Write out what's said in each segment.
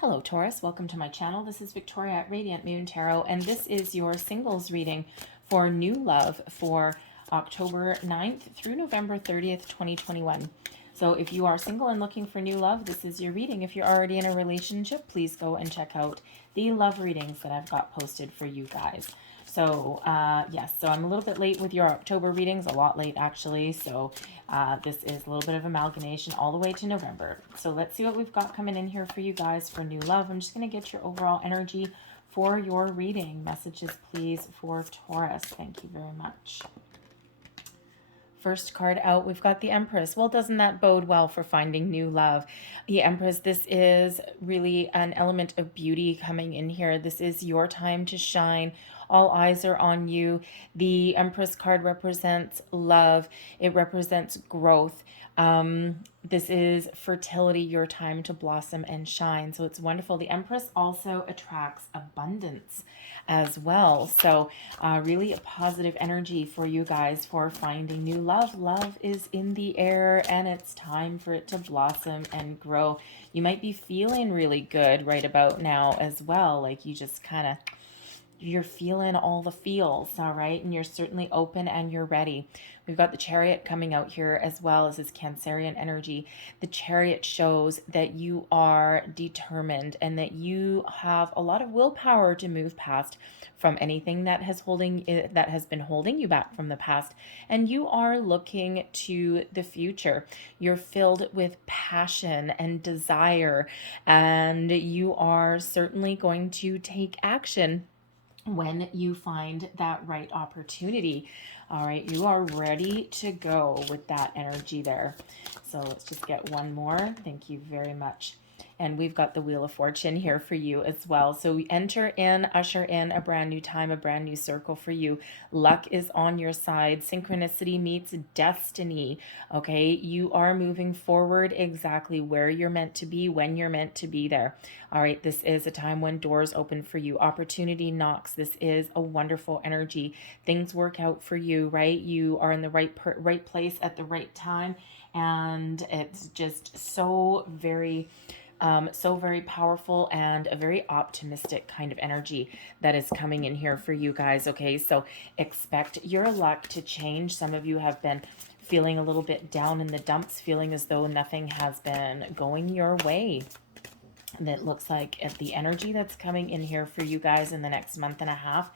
Hello Taurus, welcome to my channel. This is Victoria at Radiant Moon Tarot, and this is your singles reading for new love for October 9th through November 30th, 2021. So if you are single and looking for new love, this is your reading. If you're already in a relationship, please go and check out the love readings that I've got posted for you guys. So yes, so I'm a little bit late with your October readings, a lot late actually. So this is a little bit of amalgamation all the way to November. So let's see what we've got coming in here for you guys for new love. I'm just going to get your overall energy for your reading. Messages, please, for Taurus. Thank you very much. First card out, we've got the Empress. Well, doesn't that bode well for finding new love? The Empress, this is really an element of beauty coming in here. This is your time to shine. All eyes are on you. The Empress card represents love. It represents growth. This is fertility, your time to blossom and shine. So it's wonderful. The Empress also attracts abundance as well. So really a positive energy for you guys for finding new love. Love is in the air and it's time for it to blossom and grow. You might be feeling really good right about now as well. Like you just kind of, you're feeling all the feels, all right? And you're certainly open and you're ready. We've got the Chariot coming out here as well as this Cancerian energy. The Chariot shows that you are determined and that you have a lot of willpower to move past from anything that has been holding you back from the past. And you are looking to the future. You're filled with passion and desire, and you are certainly going to take action when you find that right opportunity. All right, you are ready to go with that energy there. So let's just get one more. Thank you very much. And we've got the Wheel of Fortune here for you as well. So we enter in, usher in a brand new time, a brand new circle for you. Luck is on your side. Synchronicity meets destiny. Okay, you are moving forward exactly where you're meant to be, when you're meant to be there. All right, this is a time when doors open for you. Opportunity knocks. This is a wonderful energy. Things work out for you, right? You are in the right place at the right time. And it's just so very powerful and a very optimistic kind of energy that is coming in here for you guys. Okay, so expect your luck to change. Some of you have been feeling a little bit down in the dumps, feeling as though nothing has been going your way. And it looks like at the energy that's coming in here for you guys in the next month and a half,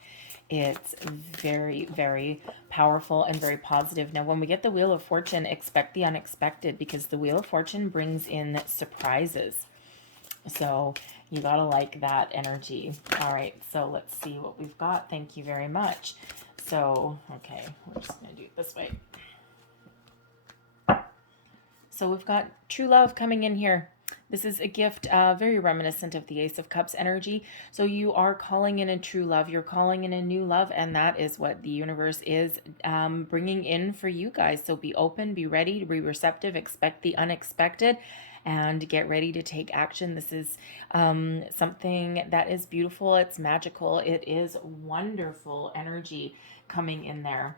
it's very, very powerful and very positive. Now, when we get the Wheel of Fortune, expect the unexpected, because the Wheel of Fortune brings in surprises. So you gotta like that energy. All right, so let's see what we've got. Thank you very much. So, okay, we're just gonna do it this way. So we've got true love coming in here. This is a gift very reminiscent of the Ace of Cups energy. So you are calling in a true love. You're calling in a new love, and that is what the universe is bringing in for you guys. So be open, be ready, be receptive, expect the unexpected, and get ready to take action. This is something that is beautiful. It's magical. It is wonderful energy coming in there.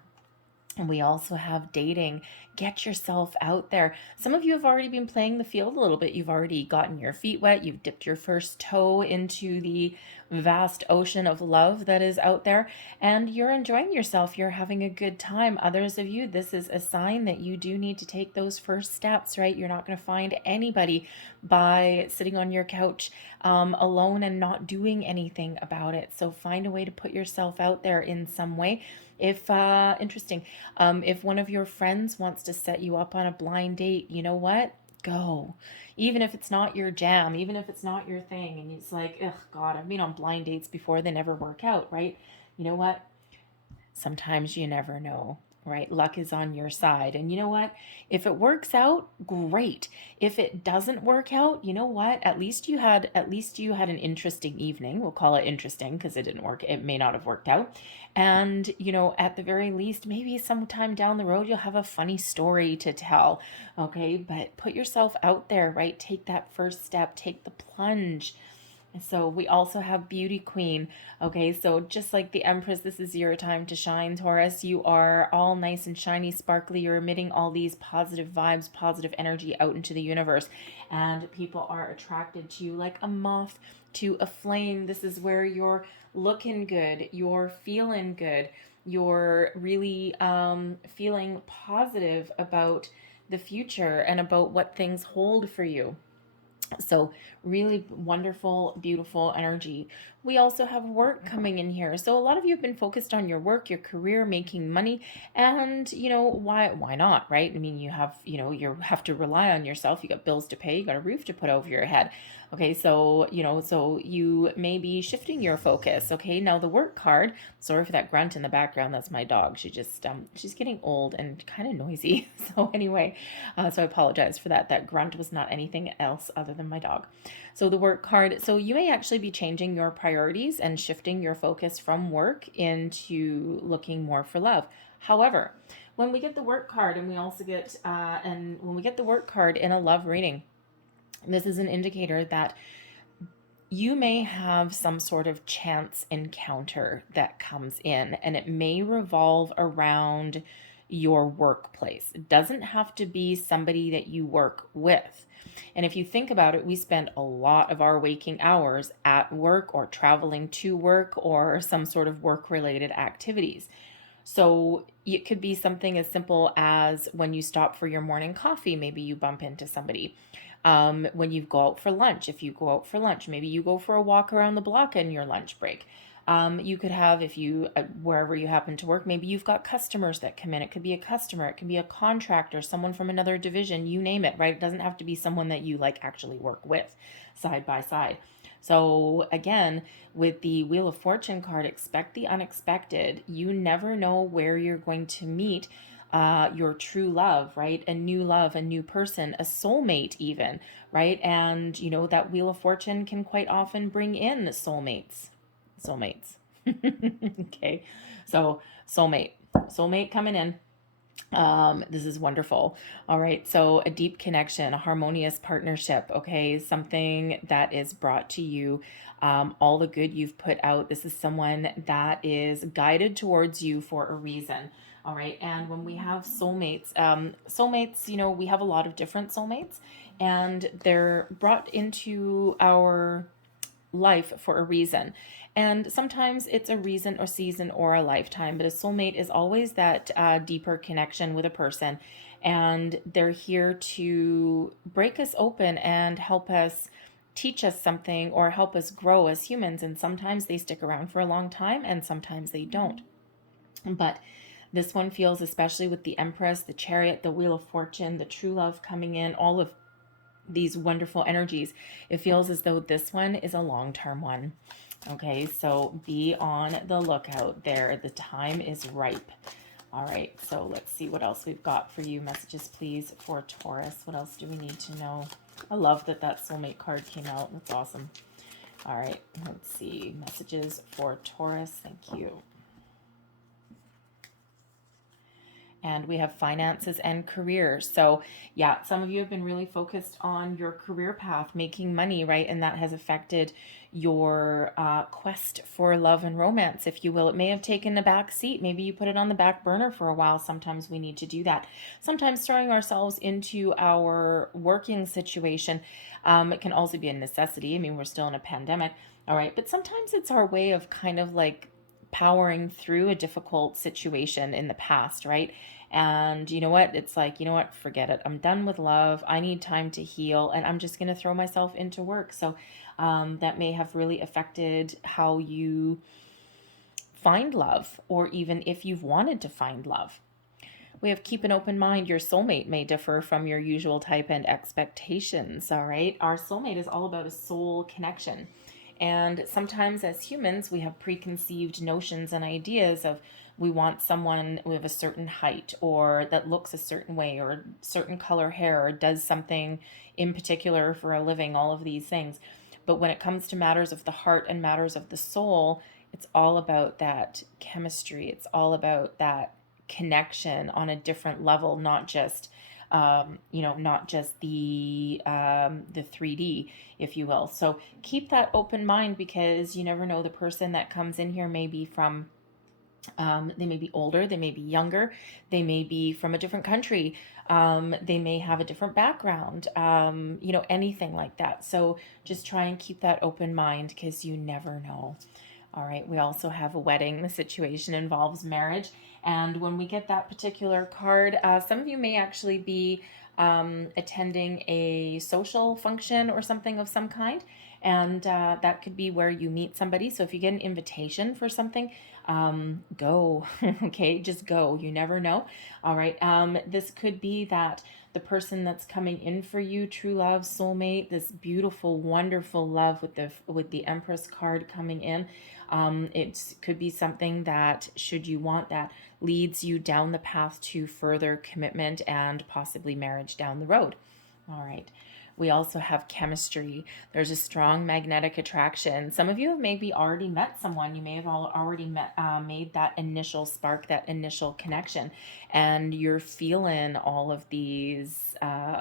And we also have dating. Get yourself out there. Some of you have already been playing the field a little bit. You've already gotten your feet wet. You've dipped your first toe into the vast ocean of love that is out there. And you're enjoying yourself. You're having a good time. Others of you, this is a sign that you do need to take those first steps, right? You're not going to find anybody by sitting on your couch alone and not doing anything about it. So find a way to put yourself out there in some way. If if one of your friends wants to set you up on a blind date, you know what? Go. Even if it's not your jam, even if it's not your thing, and it's like, ugh, God, I've been on blind dates before, they never work out, right? You know what? Sometimes you never know, right? Luck is on your side. And you know what? If it works out, great. If it doesn't work out, you know what? At least you had an interesting evening. We'll call it interesting because it didn't work. It may not have worked out. And, you know, at the very least, maybe sometime down the road, you'll have a funny story to tell. Okay. But put yourself out there, right? Take that first step, take the plunge. So we also have Beauty Queen. Okay, so just like the Empress, this is your time to shine, Taurus. You are all nice and shiny, sparkly. You're emitting all these positive vibes, positive energy out into the universe. And people are attracted to you like a moth to a flame. This is where you're looking good, you're feeling good, you're really feeling positive about the future and about what things hold for you. So really wonderful, beautiful energy. We also have work coming in here. So a lot of you have been focused on your work, your career, making money, and why not, right? I mean, you have to rely on yourself. You got bills to pay, you got a roof to put over your head. Okay, so so you may be shifting your focus. Okay, now the work card. Sorry for that grunt in the background. That's my dog. She's getting old and kind of noisy. So anyway, so I apologize for that. That grunt was not anything else other than my dog. So the work card. So you may actually be changing your priorities and shifting your focus from work into looking more for love. However, when we get the work card, and we also get and when we get the work card in a love reading, this is an indicator that you may have some sort of chance encounter that comes in, and it may revolve around your workplace. It doesn't have to be somebody that you work with. And if you think about it, we spend a lot of our waking hours at work or traveling to work or some sort of work related activities. So it could be something as simple as when you stop for your morning coffee, maybe you bump into somebody. When you go out for lunch, if you go out for lunch, maybe you go for a walk around the block in your lunch break. You could have, if you, wherever you happen to work, maybe you've got customers that come in. It could be a customer, it can be a contractor, someone from another division, you name it, right? It doesn't have to be someone that you like actually work with side by side. So again, with the Wheel of Fortune card, expect the unexpected. You never know where you're going to meet your true love, right? A new love, a new person, a soulmate even, right? And that Wheel of Fortune can quite often bring in soulmates. Okay, so soulmate coming in. This is wonderful. All right, so a deep connection, a harmonious partnership. Okay, something that is brought to you, all the good you've put out. This is someone that is guided towards you for a reason. All right, and when we have soulmates, we have a lot of different soulmates, and they're brought into our life for a reason. And sometimes it's a reason or season or a lifetime, but a soulmate is always that deeper connection with a person. And they're here to break us open and help us teach us something or help us grow as humans. And sometimes they stick around for a long time and sometimes they don't. But this one feels, especially with the Empress, the Chariot, the Wheel of Fortune, the true love coming in, all of these wonderful energies, it feels as though this one is a long-term one. Okay, so be on the lookout there. The time is ripe. All right, so let's see what else we've got for you. Messages, please, for Taurus. What else do we need to know? I love that soulmate card came out. That's awesome. All right, let's see. Messages for Taurus. Thank you. And we have finances and career. So yeah, some of you have been really focused on your career path, making money, right? And that has affected your quest for love and romance, if you will. It may have taken a back seat. Maybe you put it on the back burner for a while. Sometimes we need to do that. Sometimes throwing ourselves into our working situation, it can also be a necessity. I mean, we're still in a pandemic, all right? But sometimes it's our way of kind of like powering through a difficult situation in the past, right? And you know what? It's like, forget it. I'm done with love. I need time to heal, and I'm just going to throw myself into work. So that may have really affected how you find love, or even if you've wanted to find love. We have keep an open mind. Your soulmate may differ from your usual type and expectations, all right? Our soulmate is all about a soul connection. And sometimes as humans, we have preconceived notions and ideas of we want someone with a certain height or that looks a certain way or certain color hair or does something in particular for a living, all of these things. But when it comes to matters of the heart and matters of the soul, it's all about that chemistry. It's all about that connection on a different level, not just you know, not just the 3D, if you will. So keep that open mind, because you never know, the person that comes in here may be from they may be older, they may be younger, they may be from a different country, they may have a different background, you know, anything like that. So just try and keep that open mind, because you never know. All right, we also have a wedding. The situation involves marriage. And when we get that particular card, some of you may actually be attending a social function or something of some kind. And that could be where you meet somebody. So if you get an invitation for something, go. Okay, just go. You never know. All right. This could be that the person that's coming in for you, true love, soulmate, this beautiful, wonderful love with the Empress card coming in. It could be something that, should you want that, leads you down the path to further commitment and possibly marriage down the road. All right. We also have chemistry. There's a strong magnetic attraction. Some of you have maybe already met someone. You may have already made that initial spark, that initial connection, and you're feeling all of these.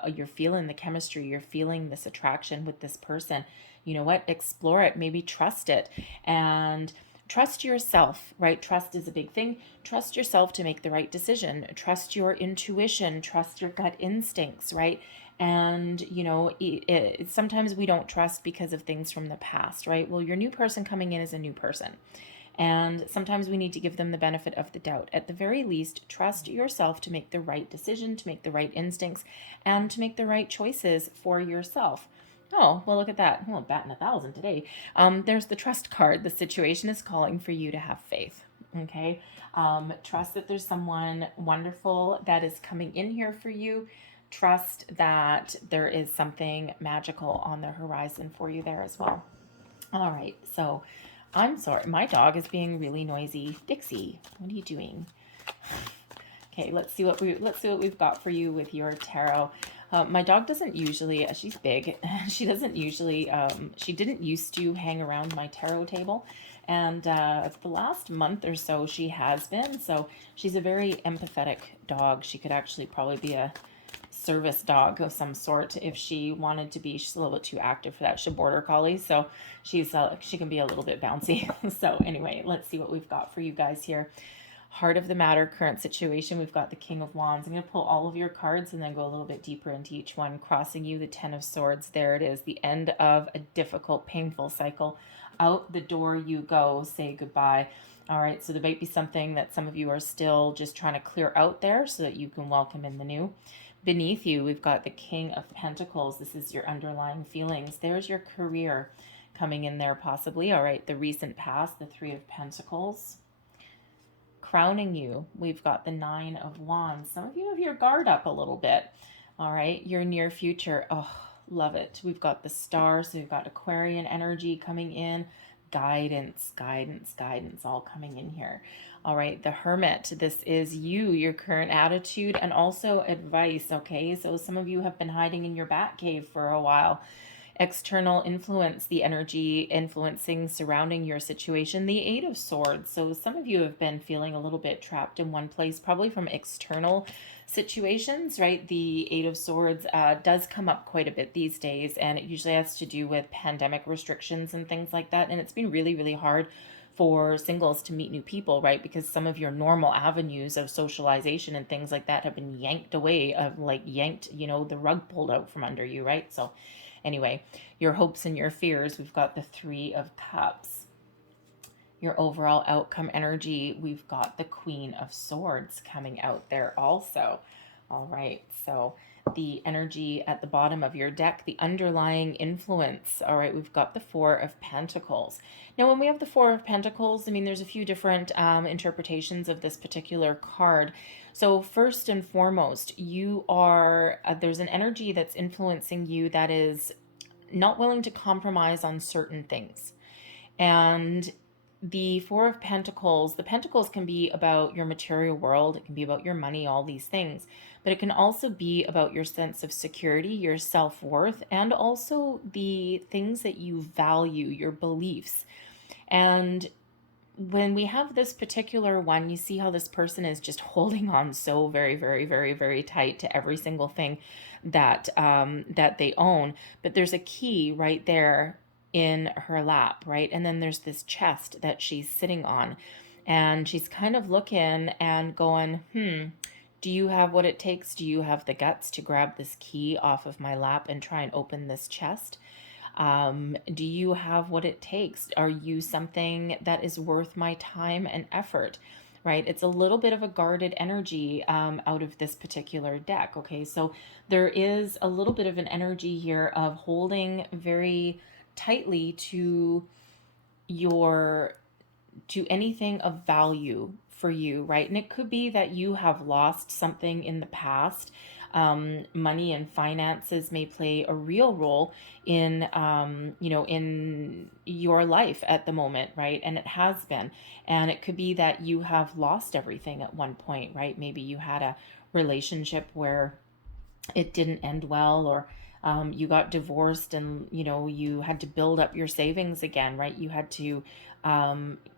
You're feeling the chemistry. You're feeling this attraction with this person. You know what? Explore it. Maybe trust it. And trust yourself, right? Trust is a big thing. Trust yourself to make the right decision. Trust your intuition. Trust your gut instincts, right? And, you know, sometimes we don't trust because of things from the past, right? Well, your new person coming in is a new person. And sometimes we need to give them the benefit of the doubt. At the very least, trust yourself to make the right decision, to make the right instincts, and to make the right choices for yourself. Oh, well, look at that. Well, batting 1,000 today. There's the trust card. The situation is calling for you to have faith. Okay. Trust that there's someone wonderful that is coming in here for you. Trust that there is something magical on the horizon for you there as well. All right. So I'm sorry. My dog is being really noisy. Dixie, what are you doing? Okay, let's see what we've got for you with your tarot. My dog doesn't usually, she's big, she doesn't usually, she didn't used to hang around my tarot table. And the last month or so she has been. So she's a very empathetic dog. She could actually probably be a service dog of some sort if she wanted to be. She's a little bit too active for that. She's a border collie, so she can be a little bit bouncy. So anyway, let's see what we've got for you guys here. Heart of the matter, current situation. We've got the King of Wands. I'm going to pull all of your cards and then go a little bit deeper into each one. Crossing you, the Ten of Swords. There it is, the end of a difficult, painful cycle. Out the door you go. Say goodbye. All right, so there might be something that some of you are still just trying to clear out there so that you can welcome in the new. Beneath you, we've got the King of Pentacles. This is your underlying feelings. There's your career coming in there possibly. All right, the recent past, the Three of Pentacles. Crowning you, we've got the Nine of Wands. Some of you have your guard up a little bit. All right, your near future. Oh, love it. We've got the Star, so we've got Aquarian energy coming in. Guidance, guidance, guidance, all coming in here. All right, the Hermit. This is you, your current attitude, and also advice, okay? So some of you have been hiding in your bat cave for a while. External influence, the energy influencing surrounding your situation. The Eight of Swords. So some of you have been feeling a little bit trapped in one place, probably from external situations, right? The Eight of Swords does come up quite a bit these days, and it usually has to do with pandemic restrictions and things like that. And it's been really, really hard for singles to meet new people, right? Because some of your normal avenues of socialization and things like that have been yanked away, you know, the rug pulled out from under you, right? So anyway, your hopes and your fears, we've got the Three of Cups. Your overall outcome energy, we've got the Queen of Swords coming out there also. All right, so the energy at the bottom of your deck, the underlying influence. All right, we've got the Four of Pentacles. Now, when we have the Four of Pentacles, I mean, there's a few different interpretations of this particular card. So first and foremost, you are, there's an energy that's influencing you that is not willing to compromise on certain things. And the Four of Pentacles, the Pentacles can be about your material world. It can be about your money, all these things. But it can also be about your sense of security, your self-worth, and also the things that you value, your beliefs. And when we have this particular one, you see how this person is just holding on so very, very, very, very tight to every single thing that that they own. But there's a key right there in her lap, right? And then there's this chest that she's sitting on, and she's kind of looking and going, do you have what it takes? Do you have the guts to grab this key off of my lap and try and open this chest? Do you have what it takes? Are you something that is worth my time and effort? Right? It's a little bit of a guarded energy out of this particular deck. Okay, so there is a little bit of an energy here of holding very tightly your to anything of value for you, right? And it could be that you have lost something in the past. Money and finances may play a real role in, in your life at the moment, right? And it has been. And it could be that you have lost everything at one point, right? Maybe you had a relationship where it didn't end well, or you got divorced and you had to build up your savings again, right? You had to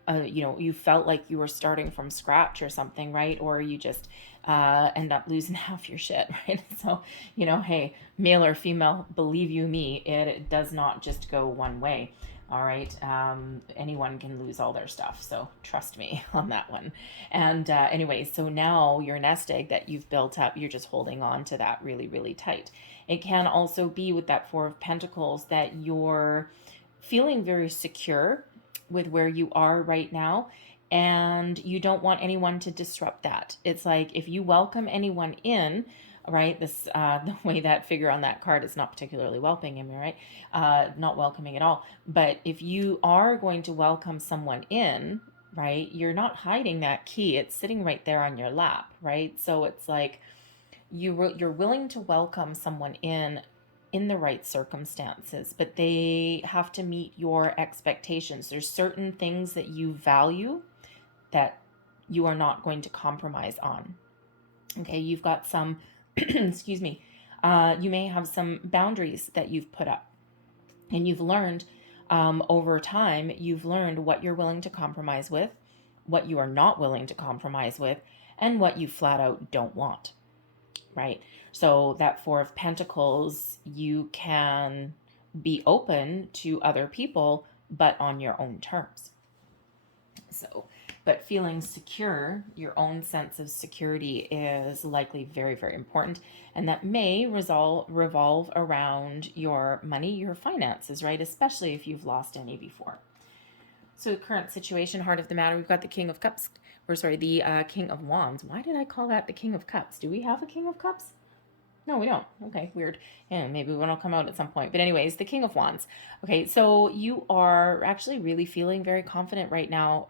you felt like you were starting from scratch or something, right? Or you just end up losing half your shit, right? So hey, male or female, believe you me, it does not just go one way. All right. Anyone can lose all their stuff. So trust me on that one. And anyway, so now your nest egg that you've built up, you're just holding on to that really, really tight. It can also be with that Four of Pentacles that you're feeling very secure with where you are right now, and you don't want anyone to disrupt that. It's like if you welcome anyone in, right? This the way that figure on that card is not particularly welcoming, right? Not welcoming at all. But if you are going to welcome someone in, right, you're not hiding that key. It's sitting right there on your lap, right? So it's like you're willing to welcome someone in the right circumstances, but they have to meet your expectations. There's certain things that you value that you are not going to compromise on. Okay, you've got some, excuse me, you may have some boundaries that you've put up, and you've learned over time, you've learned what you're willing to compromise with, what you are not willing to compromise with, and what you flat out don't want, right? So that Four of Pentacles, you can be open to other people, but on your own terms. So, but feeling secure, your own sense of security is likely very, very important. And that may revolve around your money, your finances, right? Especially if you've lost any before. So current situation, heart of the matter, we've got the King of Cups, the King of Wands. Why did I call that the King of Cups? Do we have a King of Cups? No, we don't. Okay, weird. Yeah, maybe one will come out at some point. But anyways, the King of Wands. Okay, so you are actually really feeling very confident right now.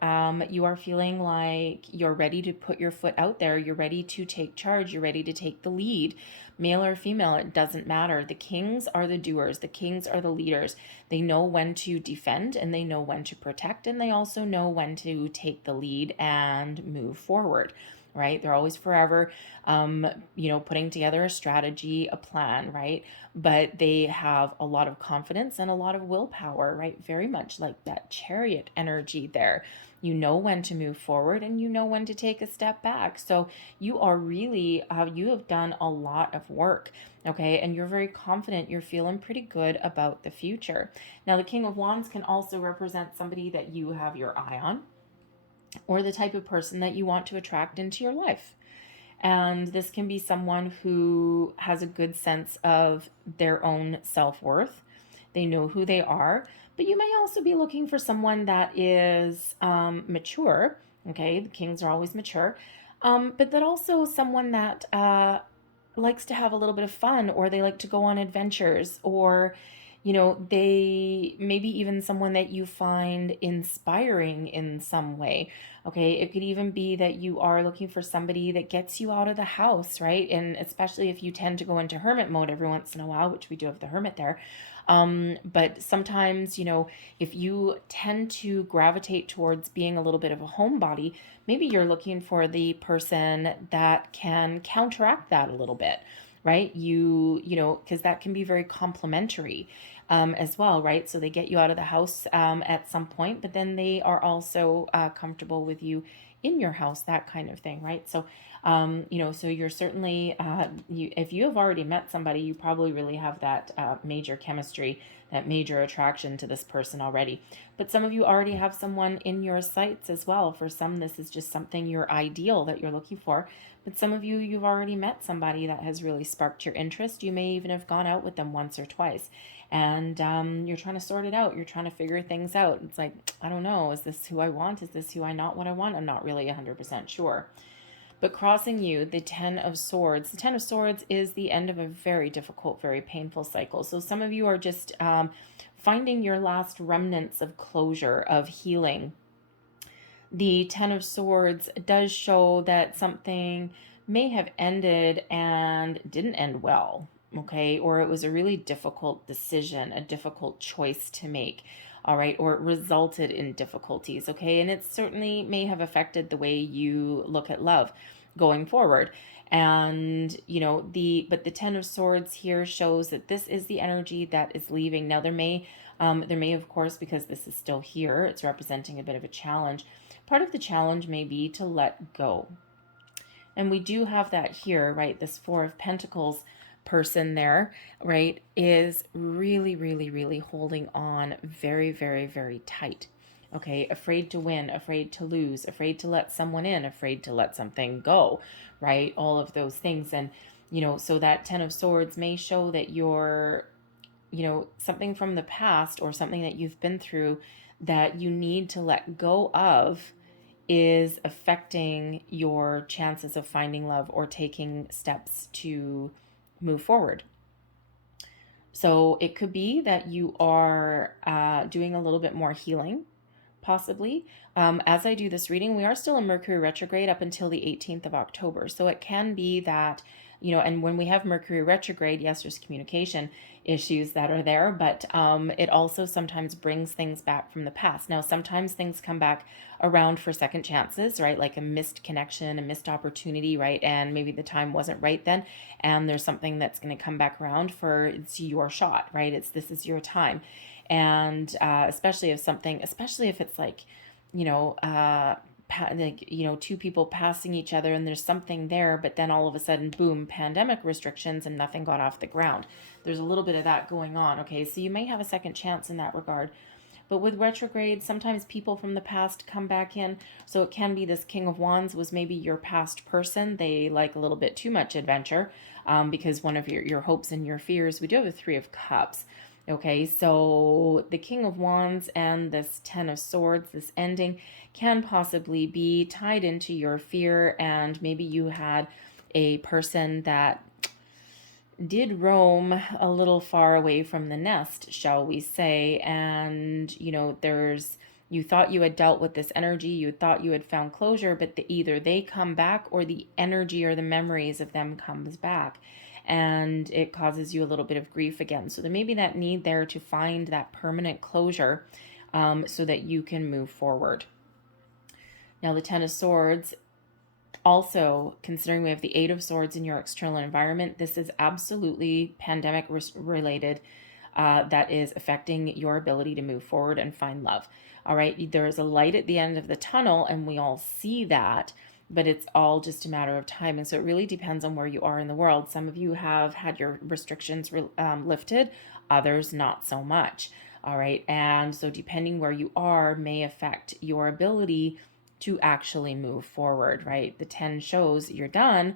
You are feeling like you're ready to put your foot out there. You're ready to take charge. You're ready to take the lead. Male or female, it doesn't matter. The kings are the doers. The kings are the leaders. They know when to defend, and they know when to protect, and they also know when to take the lead and move forward. Right? They're always forever, putting together a strategy, a plan, right? But they have a lot of confidence and a lot of willpower, right? Very much like that Chariot energy there. You know when to move forward, and you know when to take a step back. So you are really, you have done a lot of work, okay? And you're very confident. You're feeling pretty good about the future. Now, the King of Wands can also represent somebody that you have your eye on, or the type of person that you want to attract into your life. And this can be someone who has a good sense of their own self-worth. They know who they are, but you may also be looking for someone that is mature. Okay, the kings are always mature, but that also someone that likes to have a little bit of fun, or they like to go on adventures, or they maybe even someone that you find inspiring in some way. Okay, it could even be that you are looking for somebody that gets you out of the house, right? And especially if you tend to go into hermit mode every once in a while, which we do have the hermit there. But sometimes, if you tend to gravitate towards being a little bit of a homebody, maybe you're looking for the person that can counteract that a little bit, right? Because that can be very complementary. as well, right? So they get you out of the house at some point, but then they are also comfortable with you in your house, that kind of thing, right? So, so you're certainly, if you have already met somebody, you probably really have that major chemistry, that major attraction to this person already. But some of you already have someone in your sights as well. For some, this is just something your ideal that you're looking for. But some of you, you've already met somebody that has really sparked your interest. You may even have gone out with them once or twice. And you're trying to sort it out. You're trying to figure things out. It's like, I don't know. Is this who I want? Is this who I not what I want? I'm not really 100% sure. But crossing you, the Ten of Swords. The Ten of Swords is the end of a very difficult, very painful cycle. So some of you are just finding your last remnants of closure, of healing. The Ten of Swords does show that something may have ended and didn't end well, okay? Or it was a really difficult decision, a difficult choice to make, all right? Or it resulted in difficulties, okay? And it certainly may have affected the way you look at love going forward. And but the Ten of Swords here shows that this is the energy that is leaving. Now there may of course, because this is still here, it's representing a bit of a challenge. Part of the challenge may be to let go. And we do have that here, right? This Four of Pentacles person there, right, is really, really, really holding on very, very, very tight. Okay, afraid to win, afraid to lose, afraid to let someone in, afraid to let something go, right? All of those things. And, so that Ten of Swords may show that you're, something from the past or something that you've been through that you need to let go of is affecting your chances of finding love or taking steps to move forward. So it could be that you are doing a little bit more healing, possibly. As I do this reading, we are still in Mercury retrograde up until the 18th of October. So it can be that, and when we have Mercury retrograde, yes, there's communication issues that are there, but it also sometimes brings things back from the past. Now, sometimes things come back around for second chances, right? Like a missed connection, a missed opportunity, right? And maybe the time wasn't right then, and there's something that's going to come back around for it's your shot, right? This is your time. And especially if it's like, two people passing each other and there's something there, but then all of a sudden, boom, pandemic restrictions and nothing got off the ground. There's a little bit of that going on, okay? So you may have a second chance in that regard. But with retrograde, sometimes people from the past come back in. So it can be this King of Wands was maybe your past person. They like a little bit too much adventure because one of your hopes and your fears. We do have a Three of Cups. Okay, so the King of Wands and this Ten of Swords, this ending, can possibly be tied into your fear, and maybe you had a person that did roam a little far away from the nest, shall we say, and you thought you had dealt with this energy, you thought you had found closure, but either they come back or the energy or the memories of them comes back. And it causes you a little bit of grief again. So there may be that need there to find that permanent closure so that you can move forward. Now the Ten of Swords, also considering we have the Eight of Swords in your external environment, this is absolutely pandemic related. That is affecting your ability to move forward and find love. All right, there is a light at the end of the tunnel and we all see that, but it's all just a matter of time. And so it really depends on where you are in the world. Some of you have had your restrictions lifted, others not so much. All right. And so depending where you are may affect your ability to actually move forward, right? The 10 shows you're done,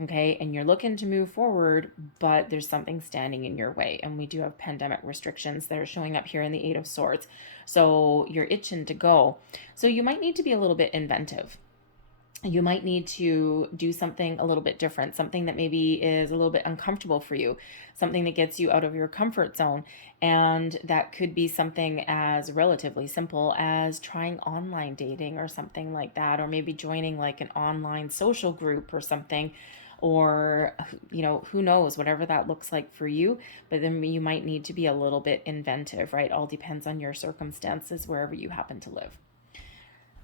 okay, and you're looking to move forward, but there's something standing in your way. And we do have pandemic restrictions that are showing up here in the Eight of Swords. So you're itching to go. So you might need to be a little bit inventive. You might need to do something a little bit different, something that maybe is a little bit uncomfortable for you, something that gets you out of your comfort zone. And that could be something as relatively simple as trying online dating or something like that, or maybe joining like an online social group or something, or, who knows, whatever that looks like for you. But then you might need to be a little bit inventive, right? All depends on your circumstances wherever you happen to live.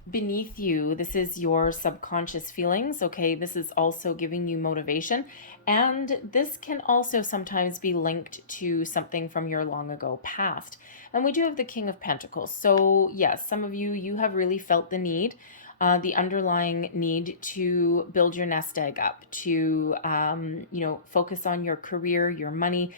beneath you. This is your subconscious feelings, okay? This is also giving you motivation. And this can also sometimes be linked to something from your long ago past. And we do have the King of Pentacles. So yes, some of you, you have really felt the need, the underlying need to build your nest egg up, to, focus on your career, your money,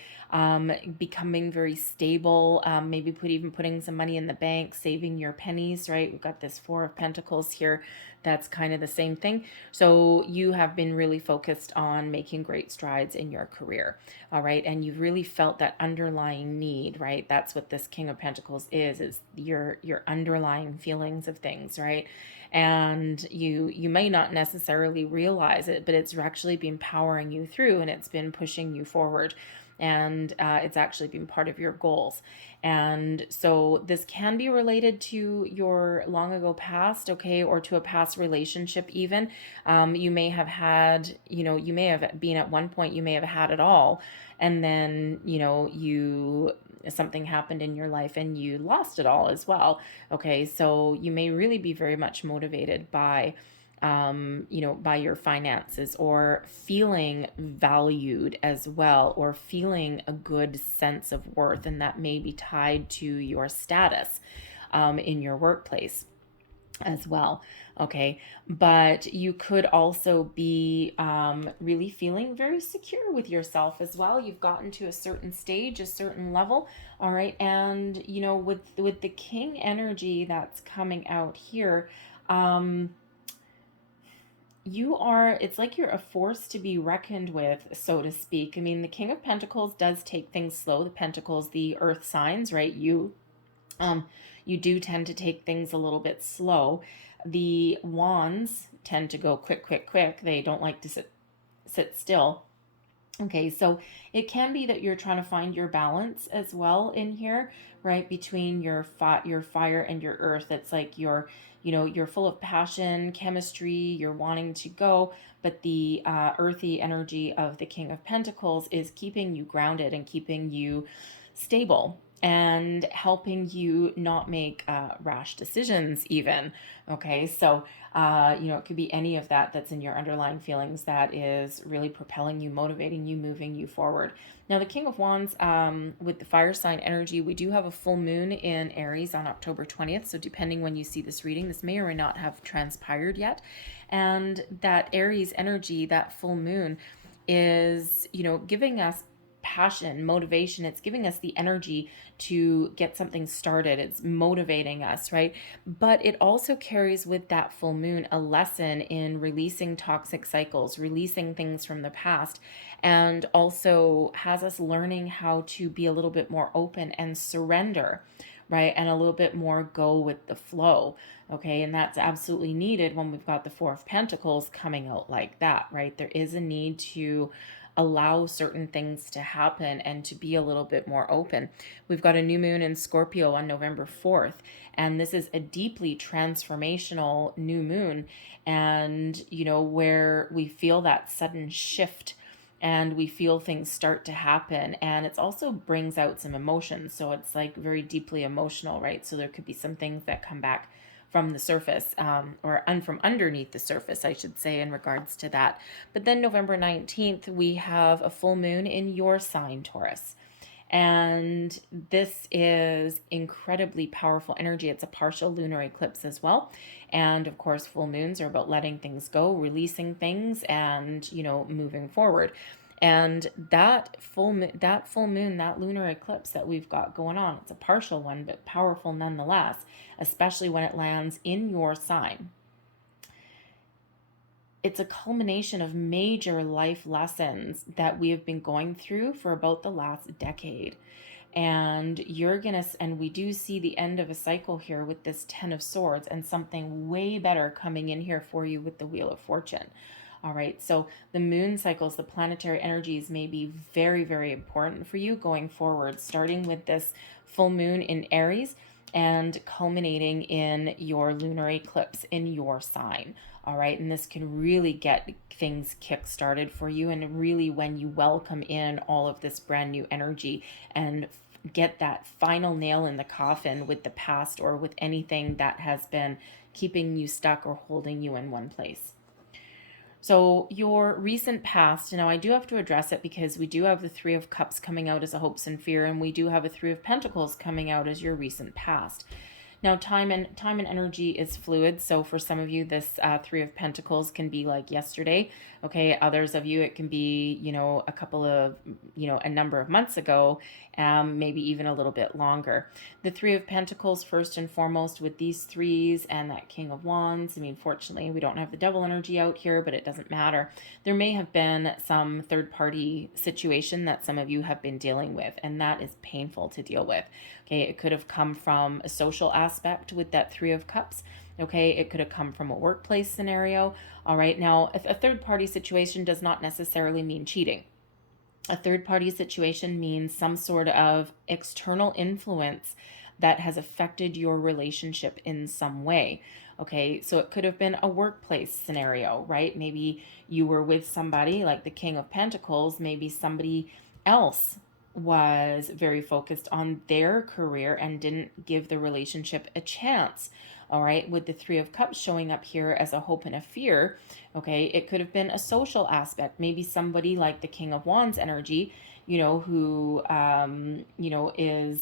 becoming very stable, maybe even putting some money in the bank, saving your pennies, right? We've got this Four of Pentacles here. That's kind of the same thing. So you have been really focused on making great strides in your career, all right? And you've really felt that underlying need, right? That's what this King of Pentacles is your underlying feelings of things, right? And you may not necessarily realize it, but it's actually been powering you through, and it's been pushing you forward, and it's actually been part of your goals. And so this can be related to your long ago past, okay, or to a past relationship even. You may have had, you may have been at one point, you may have had it all, and then, something happened in your life and you lost it all as well. Okay, so you may really be very much motivated by by your finances, or feeling valued as well, or feeling a good sense of worth, and that may be tied to your status in your workplace as well. Okay, but you could also be really feeling very secure with yourself as well. You've gotten to a certain stage, a certain level, all right, and with the King energy that's coming out here, it's like you're a force to be reckoned with, so to speak. I mean, the King of Pentacles does take things slow. The Pentacles, the earth signs, right? You do tend to take things a little bit slow. The Wands tend to go quick, quick, quick. They don't like to sit still. Okay, so it can be that you're trying to find your balance as well in here, right? Between your fire and your earth. It's like you're full of passion, chemistry, you're wanting to go, but the earthy energy of the King of Pentacles is keeping you grounded and keeping you stable, and helping you not make rash decisions even. Okay, so it could be any of that's in your underlying feelings that is really propelling you, motivating you, moving you forward. Now, the King of Wands, with the fire sign energy, we do have a full moon in Aries on October 20th. So depending when you see this reading, this may or may not have transpired yet. And that Aries energy, that full moon, is, giving us passion, motivation. It's giving us the energy to get something started. It's motivating us, right? But it also carries with that full moon a lesson in releasing toxic cycles, releasing things from the past, and also has us learning how to be a little bit more open and surrender, right? And a little bit more go with the flow. Okay, and that's absolutely needed when we've got the Four of Pentacles coming out like that, right? There is a need to allow certain things to happen and to be a little bit more open. We've got a new moon in Scorpio on November 4th, and this is a deeply transformational new moon, and where we feel that sudden shift and we feel things start to happen, and it also brings out some emotions, so it's like very deeply emotional, right? So there could be some things that come back from the surface, or from underneath the surface, I should say, in regards to that. But then November 19th, we have a full moon in your sign, Taurus. And this is incredibly powerful energy. It's a partial lunar eclipse as well. And of course, full moons are about letting things go, releasing things, and, moving forward. And that full moon, that lunar eclipse that we've got going on, it's a partial one, but powerful nonetheless, especially when it lands in your sign. It's a culmination of major life lessons that we have been going through for about the last decade. And we do see the end of a cycle here with this Ten of Swords, and something way better coming in here for you with the Wheel of Fortune. All right, so the moon cycles, the planetary energies may be very, very important for you going forward, starting with this full moon in Aries and culminating in your lunar eclipse in your sign. All right, and this can really get things kick-started for you, and really when you welcome in all of this brand new energy and get that final nail in the coffin with the past or with anything that has been keeping you stuck or holding you in one place. So your recent past, now I do have to address it because we do have the Three of Cups coming out as a hopes and fear, and we do have a Three of Pentacles coming out as your recent past. Now, time and energy is fluid. So for some of you, this Three of Pentacles can be like yesterday. Okay, others of you, it can be, you know, a couple of, you know, a number of months ago, maybe even a little bit longer. The Three of Pentacles, first and foremost, with these threes and that King of Wands. I mean, fortunately, we don't have the Devil energy out here, but it doesn't matter. There may have been some third-party situation that some of you have been dealing with, and that is painful to deal with. Okay, it could have come from a social aspect with that Three of Cups. Okay, it could have come from a workplace scenario. All right, now a third-party situation does not necessarily mean cheating. A third-party situation means some sort of external influence that has affected your relationship in some way. Okay, so it could have been a workplace scenario, right? Maybe you were with somebody like the King of Pentacles, maybe somebody else was very focused on their career and didn't give the relationship a chance. All right, with the Three of Cups showing up here as a hope and a fear, okay, it could have been a social aspect. Maybe somebody like the King of Wands energy, you know, who, you know, is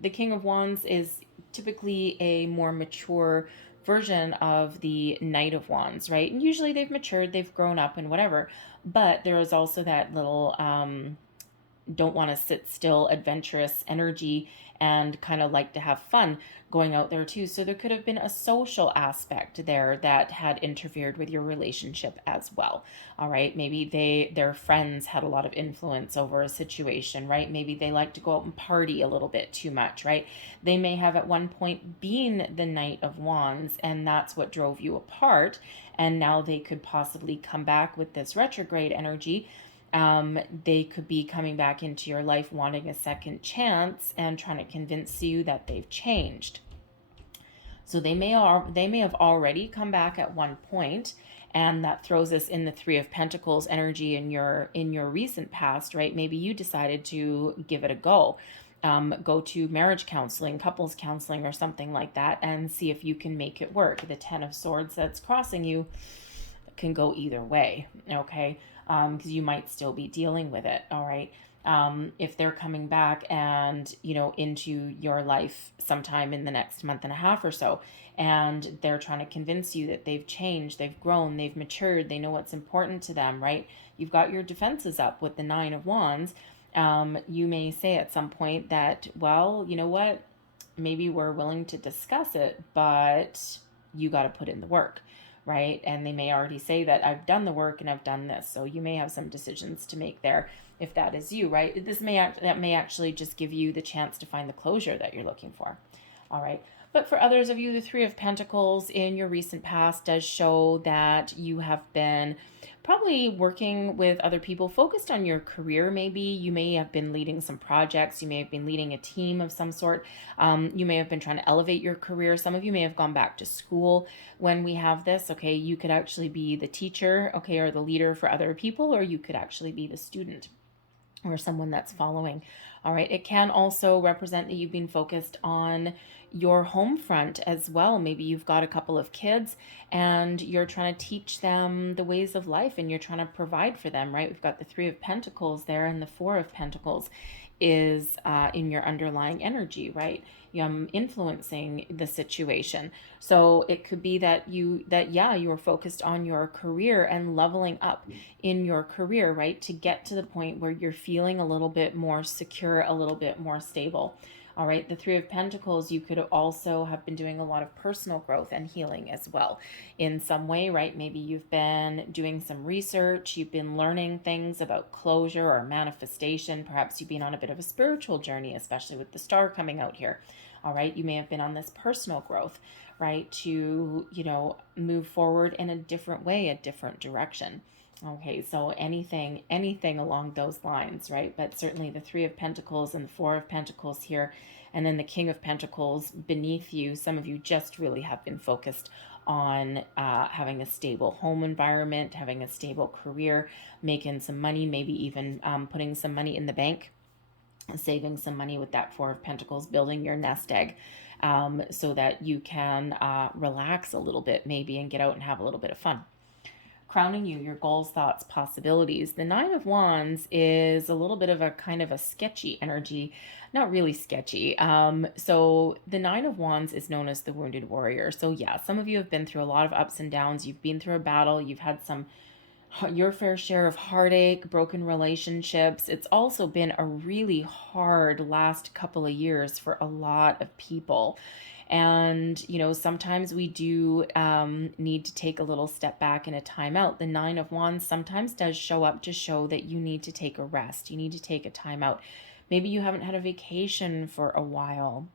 the King of Wands is typically a more mature version of the Knight of Wands, right? And usually they've matured, they've grown up and whatever, but there is also that little, don't want to sit still, adventurous energy and kind of like to have fun going out there too. So there could have been a social aspect there that had interfered with your relationship as well. All right, maybe their friends had a lot of influence over a situation, right? Maybe they like to go out and party a little bit too much, right? They may have at one point been the Knight of Wands, and that's what drove you apart, and now they could possibly come back with this retrograde energy. They could be coming back into your life wanting a second chance and trying to convince you that they've changed. So they may have already come back at one point, and that throws us in the Three of Pentacles energy in your recent past, right? Maybe you decided to give it a go. Go to marriage counseling, couples counseling, or something like that, and see if you can make it work. The Ten of Swords that's crossing you can go either way, okay? Because you might still be dealing with it, all right? If they're coming back and, you know, into your life sometime in the next month and a half or so, and they're trying to convince you that they've changed, they've grown, they've matured, they know what's important to them, right? You've got your defenses up with the Nine of Wands. You may say at some point that, well, you know what? Maybe we're willing to discuss it, but you got to put in the work, right? And they may already say that I've done the work and I've done this. So you may have some decisions to make there if that is you, right? That may actually just give you the chance to find the closure that you're looking for. All right. But for others of you, the Three of Pentacles in your recent past does show that you have been probably working with other people focused on your career. Maybe you may have been leading some projects. You may have been leading a team of some sort. You may have been trying to elevate your career. Some of you may have gone back to school when we have this. Okay, you could actually be the teacher, okay, or the leader for other people, or you could actually be the student or someone that's following. All right, it can also represent that you've been focused on your home front as well. Maybe you've got a couple of kids and you're trying to teach them the ways of life and you're trying to provide for them, right? We've got the Three of Pentacles there, and the Four of Pentacles is in your underlying energy, right? Influencing the situation. So it could be that you are focused on your career and leveling up in your career, right? To get to the point where you're feeling a little bit more secure, a little bit more stable. All right, the Three of Pentacles, you could also have been doing a lot of personal growth and healing as well in some way, right? Maybe you've been doing some research, you've been learning things about closure or manifestation. Perhaps you've been on a bit of a spiritual journey, especially with the star coming out here. All right, you may have been on this personal growth, right? To, move forward in a different way, a different direction. Okay, so anything along those lines, right? But certainly the Three of Pentacles and the Four of Pentacles here, and then the King of Pentacles beneath you. Some of you just really have been focused on having a stable home environment, having a stable career, making some money, maybe even putting some money in the bank. saving some money with that Four of Pentacles, building your nest egg, so that you can relax a little bit maybe and get out and have a little bit of fun. Crowning you, your goals, thoughts, possibilities. The Nine of Wands is a little bit of a kind of a sketchy energy, not really sketchy. So the Nine of Wands is known as the wounded warrior. So yeah, some of you have been through a lot of ups and downs. You've been through a battle. You've had your fair share of heartache, broken relationships. It's also been a really hard last couple of years for a lot of people. And, sometimes we do need to take a little step back and a time out. The Nine of Wands sometimes does show up to show that you need to take a rest. You need to take a time out. Maybe you haven't had a vacation for a while.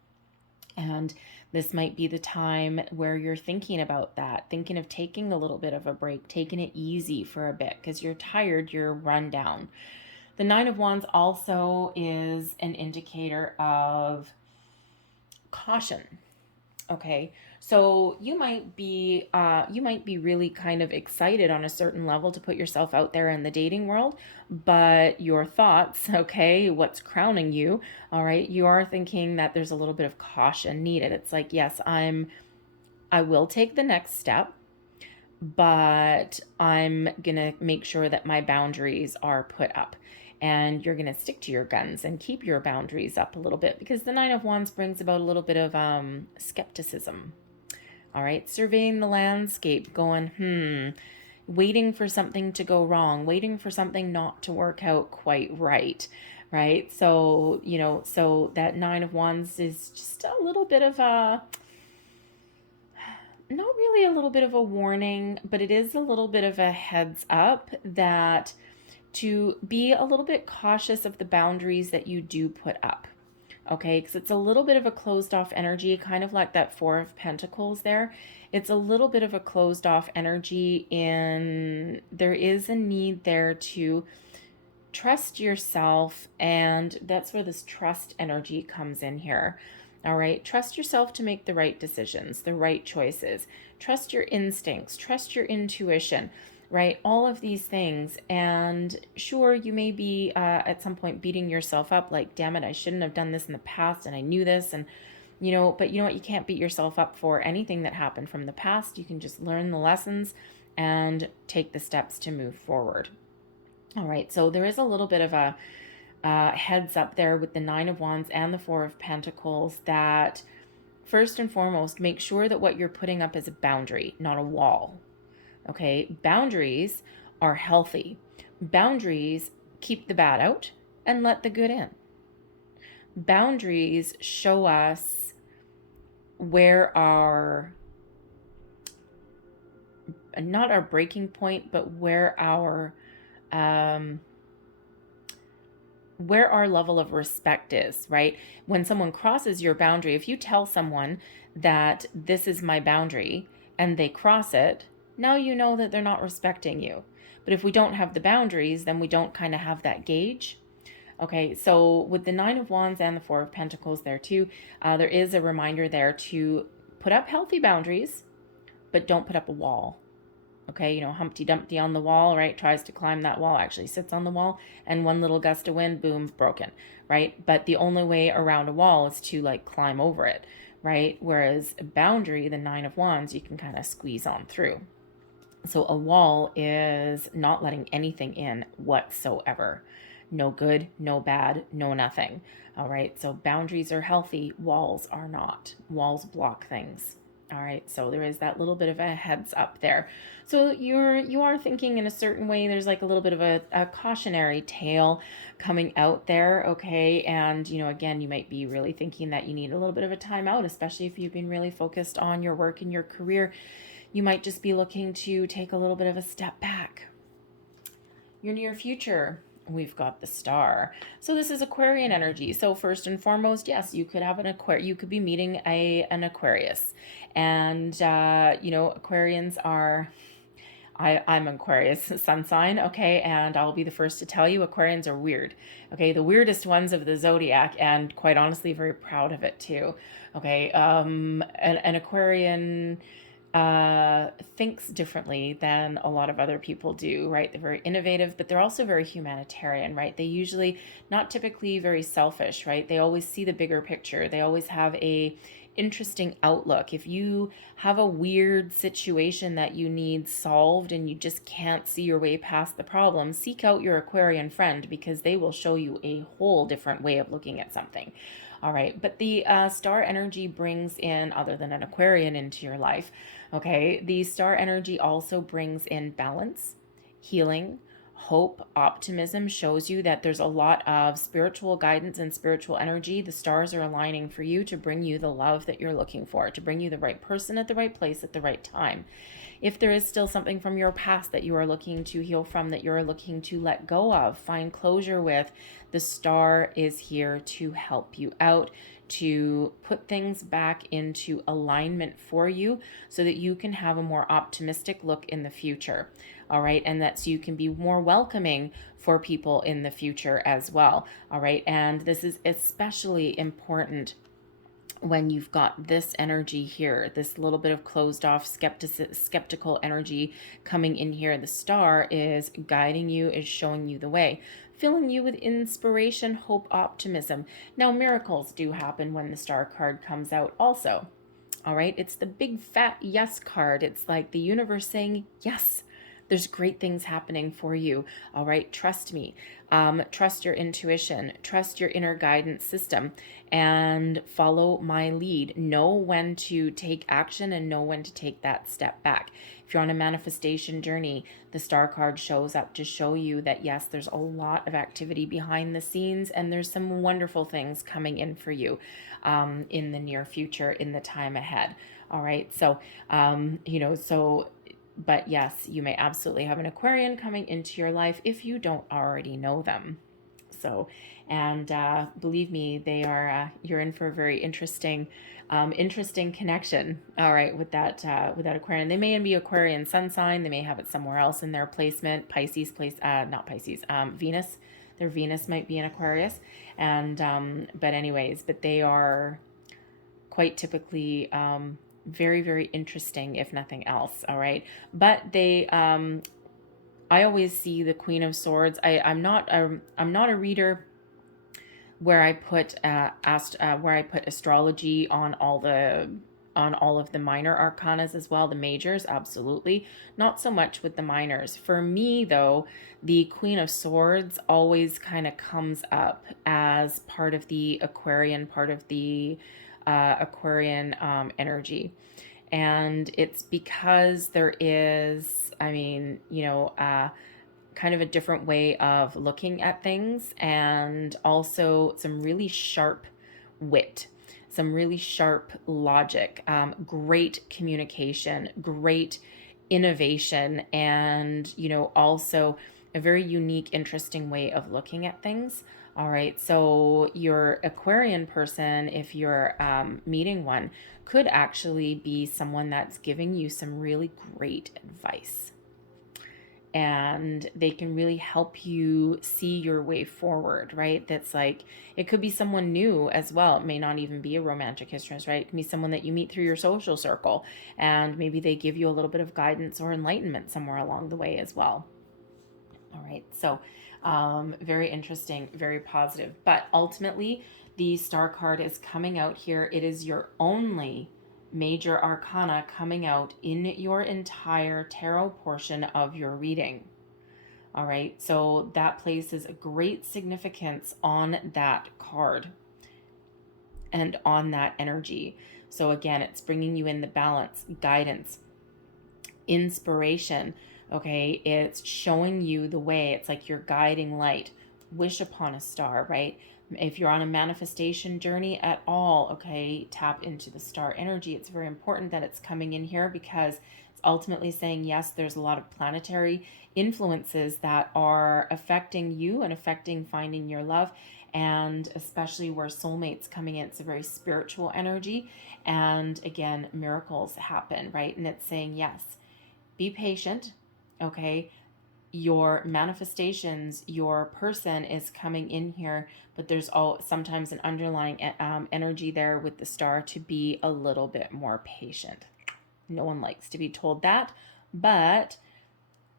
And this might be the time where you're thinking about that, thinking of taking a little bit of a break, taking it easy for a bit because you're tired, you're run down. The Nine of Wands also is an indicator of caution. Okay, so you might be really kind of excited on a certain level to put yourself out there in the dating world, but your thoughts, okay, what's crowning you, all right, you are thinking that there's a little bit of caution needed. It's like, yes, I will take the next step, but I'm gonna make sure that my boundaries are put up. And you're going to stick to your guns and keep your boundaries up a little bit, because the Nine of Wands brings about a little bit of skepticism. All right, surveying the landscape, going, waiting for something to go wrong, waiting for something not to work out quite right, right? So, so that Nine of Wands is just a little bit of a, not really a little bit of a warning, but it is a little bit of a heads up that to be a little bit cautious of the boundaries that you do put up. Okay, because it's a little bit of a closed off energy, kind of like that Four of Pentacles there. It's a little bit of a closed off energy there is a need there to trust yourself, and that's where this trust energy comes in here. All right, trust yourself to make the right decisions, the right choices. Trust your instincts, trust your intuition, right? All of these things. And sure, you may be at some point beating yourself up like, damn it, I shouldn't have done this in the past, and I knew this. And, but you know what? You can't beat yourself up for anything that happened from the past. You can just learn the lessons and take the steps to move forward. All right, so there is a little bit of a heads up there with the Nine of Wands and the Four of Pentacles that first and foremost, make sure that what you're putting up is a boundary, not a wall. Okay, boundaries are healthy. Boundaries keep the bad out and let the good in. Boundaries show us where not our breaking point, but where our level of respect is, right? When someone crosses your boundary, if you tell someone that this is my boundary and they cross it, now you know that they're not respecting you. But if we don't have the boundaries, then we don't kind of have that gauge. Okay, so with the Nine of Wands and the Four of Pentacles there too, there is a reminder there to put up healthy boundaries, but don't put up a wall. Okay, Humpty Dumpty on the wall, right? Tries to climb that wall, actually sits on the wall, and one little gust of wind, boom, broken, right? But the only way around a wall is to climb over it, right? Whereas a boundary, the Nine of Wands, you can kind of squeeze on through. So a wall is not letting anything in whatsoever. No good, no bad, no nothing. All right, so boundaries are healthy, walls are not. Walls block things. All right, so there is that little bit of a heads up there. So you are thinking in a certain way. There's a little bit of a cautionary tale coming out there, okay? And, again, you might be really thinking that you need a little bit of a time out, especially if you've been really focused on your work and your career. You might just be looking to take a little bit of a step back. Your near future, we've got the Star. So this is Aquarian energy. So first and foremost, yes, you could have you could be meeting an Aquarius. And, Aquarians are, I'm Aquarius sun sign, okay? And I'll be the first to tell you, Aquarians are weird, okay? The weirdest ones of the zodiac, and quite honestly, very proud of it too, okay? An Aquarian thinks differently than a lot of other people do, right? They're very innovative, but they're also very humanitarian, right? They usually, not typically very selfish, right? They always see the bigger picture. They always have a interesting outlook. If you have a weird situation that you need solved and you just can't see your way past the problem, seek out your Aquarian friend, because they will show you a whole different way of looking at something. All right, but the star energy brings in, other than an Aquarian into your life, okay, the star energy also brings in balance, healing, hope, optimism. Shows you that there's a lot of spiritual guidance and spiritual energy. The stars are aligning for you to bring you the love that you're looking for, to bring you the right person at the right place at the right time. If there is still something from your past that you are looking to heal from, that you're looking to let go of, find closure with, the star is here to help you out, to put things back into alignment for you so that you can have a more optimistic look in the future. All right. And that so you can be more welcoming for people in the future as well. All right. And this is especially important when you've got this energy here, this little bit of closed off skeptical energy coming in here. The star is guiding you, is showing you the way, filling you with inspiration, hope, optimism. Now, miracles do happen when the star card comes out also. All right, it's the big fat yes card. It's like the universe saying, yes, there's great things happening for you. All right, trust me. Trust your intuition, trust your inner guidance system, and follow my lead. Know when to take action and know when to take that step back. If you're on a manifestation journey, the star card shows up to show you that yes, there's a lot of activity behind the scenes and there's some wonderful things coming in for you in the near future, in the time ahead. All right, so but yes, you may absolutely have an Aquarian coming into your life if you don't already know them. So, and believe me, they are. You're in for a very interesting connection. All right, with that Aquarian, they may be Aquarian sun sign. They may have it somewhere else in their placement. Pisces place, not Pisces. Venus. Their Venus might be in Aquarius, and but they are quite typically very, very interesting, if nothing else. All right, but they I always see the Queen of Swords. I'm not a reader where I put astrology on all of the minor arcanas as well. The majors, absolutely not so much with the minors. For me though, the Queen of Swords always kind of comes up as part of the Aquarian, Aquarian energy. And it's because there is, kind of a different way of looking at things, and also some really sharp wit, some really sharp logic, great communication, great innovation, and, also a very unique, interesting way of looking at things. All right, so your Aquarian person, if you're meeting one, could actually be someone that's giving you some really great advice. And they can really help you see your way forward, right? That's like, it could be someone new as well. It may not even be a romantic history, right? It can be someone that you meet through your social circle, and maybe they give you a little bit of guidance or enlightenment somewhere along the way as well. All right, so very interesting, very positive. But ultimately, the star card is coming out here. It is your only major arcana coming out in your entire tarot portion of your reading. All right, so that places a great significance on that card and on that energy. So again, it's bringing you in the balance, guidance, inspiration. Okay, it's showing you the way. It's like your guiding light. Wish upon a star, right? If you're on a manifestation journey at all, okay, tap into the star energy. It's very important that it's coming in here, because it's ultimately saying, yes, there's a lot of planetary influences that are affecting you and affecting finding your love. And especially where soulmates coming in, it's a very spiritual energy. And again, miracles happen, right? And it's saying, yes, be patient, okay? Your manifestations, your person is coming in here, but there's sometimes an underlying energy there with the star to be a little bit more patient. No one likes to be told that, but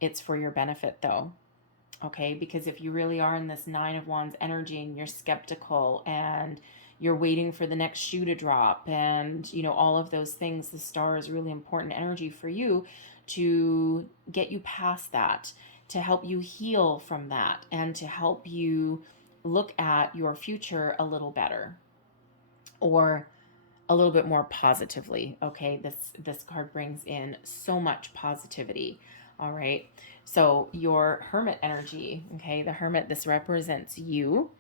it's for your benefit though. Okay, because if you really are in this Nine of Wands energy and you're skeptical and you're waiting for the next shoe to drop and, you know, all of those things, the star is really important energy for you to get you past that, to help you heal from that, and to help you look at your future a little better, or a little bit more positively. Okay, this card brings in so much positivity. All right, so your Hermit energy, okay, the Hermit, this represents you,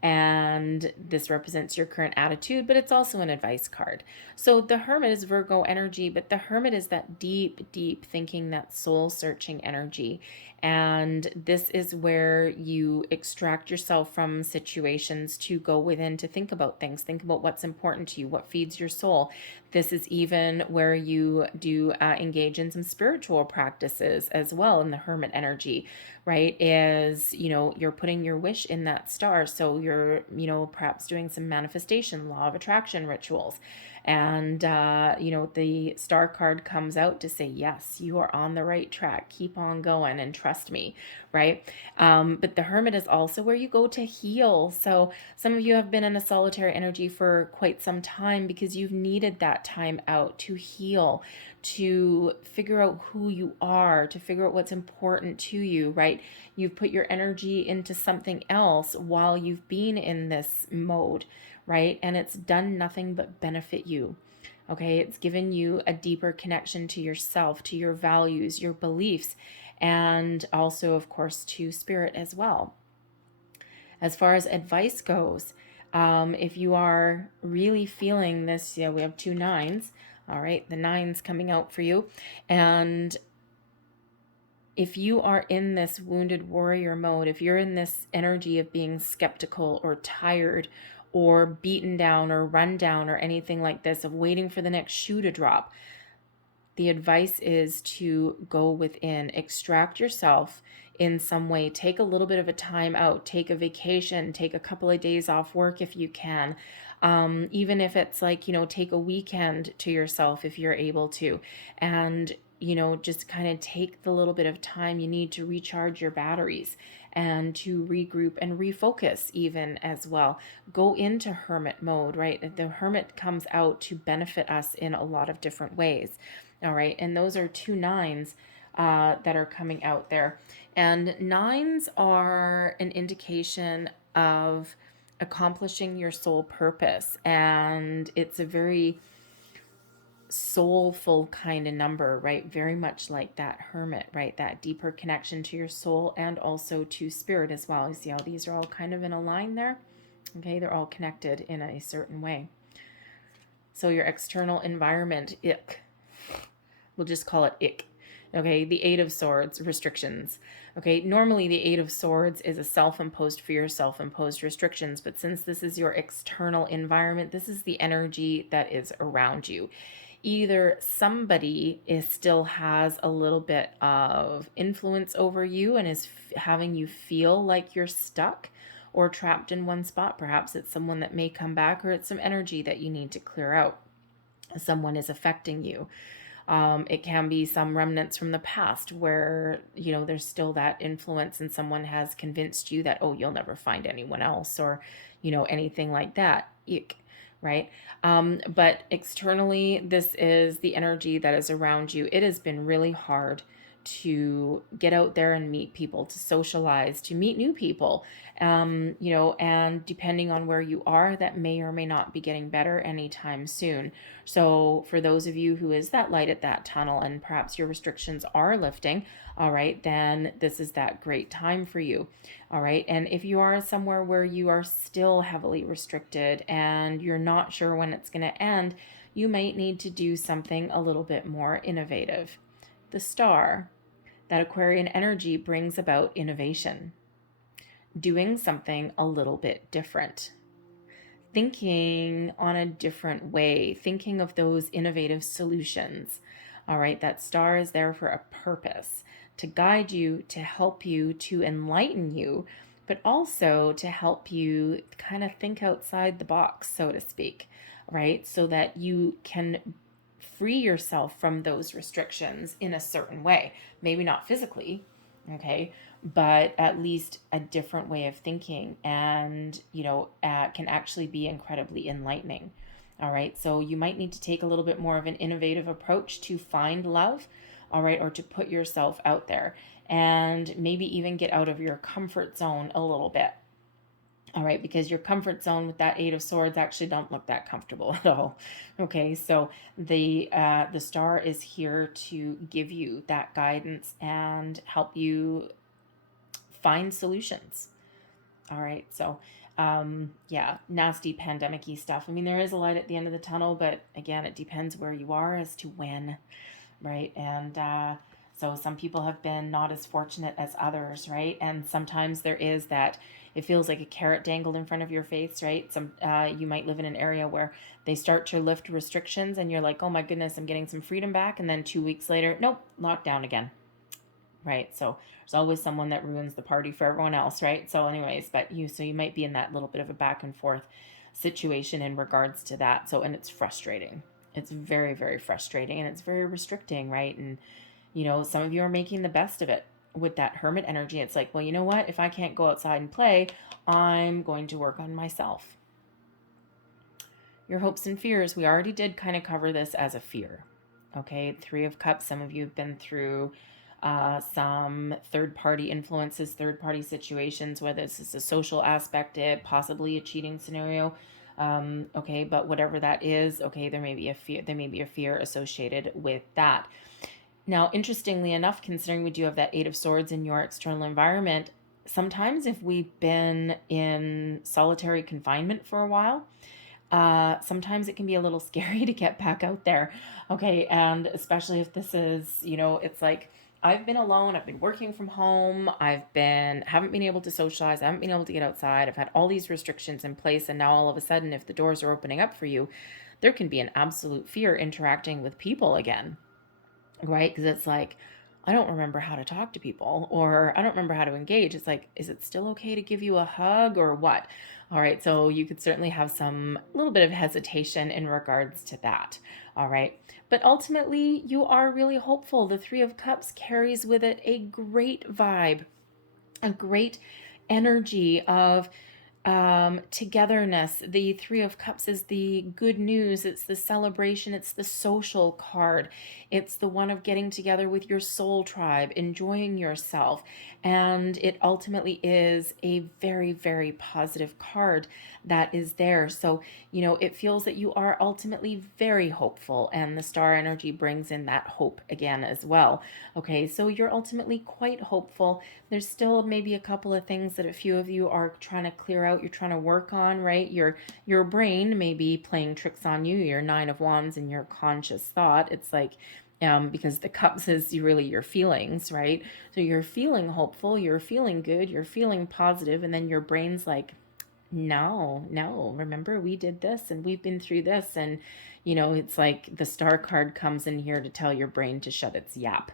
and this represents your current attitude, but it's also an advice card. So the Hermit is Virgo energy, but the Hermit is that deep, deep thinking, that soul searching energy. And this is where you extract yourself from situations to go within, to think about things, think about what's important to you, what feeds your soul. This is even where you do engage in some spiritual practices as well in the Hermit energy, right? Is, you know, you're putting your wish in that star. So you're, you know, perhaps doing some manifestation, law of attraction rituals. And, you know, the star card comes out to say, yes, you are on the right track. Keep on going and trust me, right? But the Hermit is also where you go to heal. So some of you have been in a solitary energy for quite some time because you've needed that time out to heal, to figure out who you are, to figure out what's important to you, right? You've put your energy into something else while you've been in this mode, right? And it's done nothing but benefit you. Okay, it's given you a deeper connection to yourself, to your values, your beliefs, and also, of course, to spirit as well. As far as advice goes, if you are really feeling this, we have 2 nines. All right, the 9's coming out for you. And if you are in this wounded warrior mode, if you're in this energy of being skeptical or tired or beaten down or run down or anything like this, of waiting for the next shoe to drop, the advice is to go within, extract yourself in some way, take a little bit of a time out, take a vacation, take a couple of days off work if you can. Even if it's like, you know, take a weekend to yourself if you're able to, and, you know, just kind of take the little bit of time you need to recharge your batteries and to regroup and refocus even as well. Go into Hermit mode, right? The Hermit comes out to benefit us in a lot of different ways. All right, and those are 2 nines that are coming out there. And 9s are an indication of accomplishing your soul purpose. And it's a very soulful kind of number, right? Very much like that Hermit, right? That deeper connection to your soul and also to spirit as well. You see how these are all kind of in a line there? Okay, they're all connected in a certain way. So your external environment, ick. We'll just call it ick. Okay, the 8 of Swords, restrictions. Okay, normally the 8 of Swords is a self-imposed fear, self-imposed restrictions, but since this is your external environment, this is the energy that is around you. Either somebody still has a little bit of influence over you and is having you feel like you're stuck or trapped in one spot. Perhaps it's someone that may come back, or it's some energy that you need to clear out. Someone is affecting you. It can be some remnants from the past where, you know, there's still that influence and someone has convinced you that, oh, you'll never find anyone else, or, you know, anything like that. Eek, right? But externally, this is the energy that is around you. It has been really hard to get out there and meet people, to socialize, to meet new people, you know, and depending on where you are, that may or may not be getting better anytime soon. So for those of you who is that light at that tunnel and perhaps your restrictions are lifting, all right, then this is that great time for you. All right. And if you are somewhere where you are still heavily restricted and you're not sure when it's going to end, you might need to do something a little bit more innovative. The star, that Aquarian energy, brings about innovation, doing something a little bit different, thinking on a different way, thinking of those innovative solutions. All right, that star is there for a purpose, to guide you, to help you, to enlighten you, but also to help you kind of think outside the box, so to speak, right? So that you can free yourself from those restrictions in a certain way. Maybe not physically, okay, but at least a different way of thinking, and can actually be incredibly enlightening. All right, so you might need to take a little bit more of an innovative approach to find love, all right, or to put yourself out there, and maybe even get out of your comfort zone a little bit. All right, because your comfort zone with that Eight of Swords actually don't look that comfortable at all. Okay, so the star is here to give you that guidance and help you find solutions. All right, so yeah, nasty pandemic-y stuff. I mean, there is a light at the end of the tunnel, but again, it depends where you are as to when, right? And so some people have been not as fortunate as others, right? And sometimes there is that, it feels like a carrot dangled in front of your face, right? You might live in an area where they start to lift restrictions and you're like, oh my goodness, I'm getting some freedom back. And then 2 weeks later, nope, lockdown again, right? So there's always someone that ruins the party for everyone else, right? So anyways, so you might be in that little bit of a back and forth situation in regards to that. So, and it's frustrating. It's very, very frustrating, and it's very restricting, right? And some of you are making the best of it with that Hermit energy. It's like, well, you know what? If I can't go outside and play, I'm going to work on myself. Your hopes and fears. We already did kind of cover this as a fear. Okay, Three of Cups. Some of you have been through some third-party influences, third-party situations, whether this is a social aspect, possibly a cheating scenario. Okay, but whatever that is, okay, there may be a fear associated with that. Now, interestingly enough, considering we do have that Eight of Swords in your external environment, sometimes if we've been in solitary confinement for a while, sometimes it can be a little scary to get back out there. Okay, and especially if this is, it's like, I've been alone, I've been working from home, haven't been able to socialize, I haven't been able to get outside, I've had all these restrictions in place, and now all of a sudden, if the doors are opening up for you, there can be an absolute fear interacting with people again, right? Because it's like, I don't remember how to talk to people, or I don't remember how to engage. It's like, is it still okay to give you a hug or what? All right, so you could certainly have some little bit of hesitation in regards to that. All right, but ultimately you are really hopeful. The Three of Cups carries with it a great vibe, a great energy of togetherness. The Three of Cups is the good news. It's the celebration. It's the social card. It's the one of getting together with your soul tribe, enjoying yourself. And it ultimately is a very, very positive card that is there. So, it feels that you are ultimately very hopeful, and the star energy brings in that hope again as well. Okay, so you're ultimately quite hopeful. There's still maybe a couple of things that a few of you are trying to clear out, you're trying to work on, right? Your brain may be playing tricks on you, your Nine of Wands and your conscious thought. It's like, because the cups is really your feelings, right? So you're feeling hopeful, you're feeling good, you're feeling positive, and then your brain's like, no, remember we did this and we've been through this. And, it's like the star card comes in here to tell your brain to shut its yap.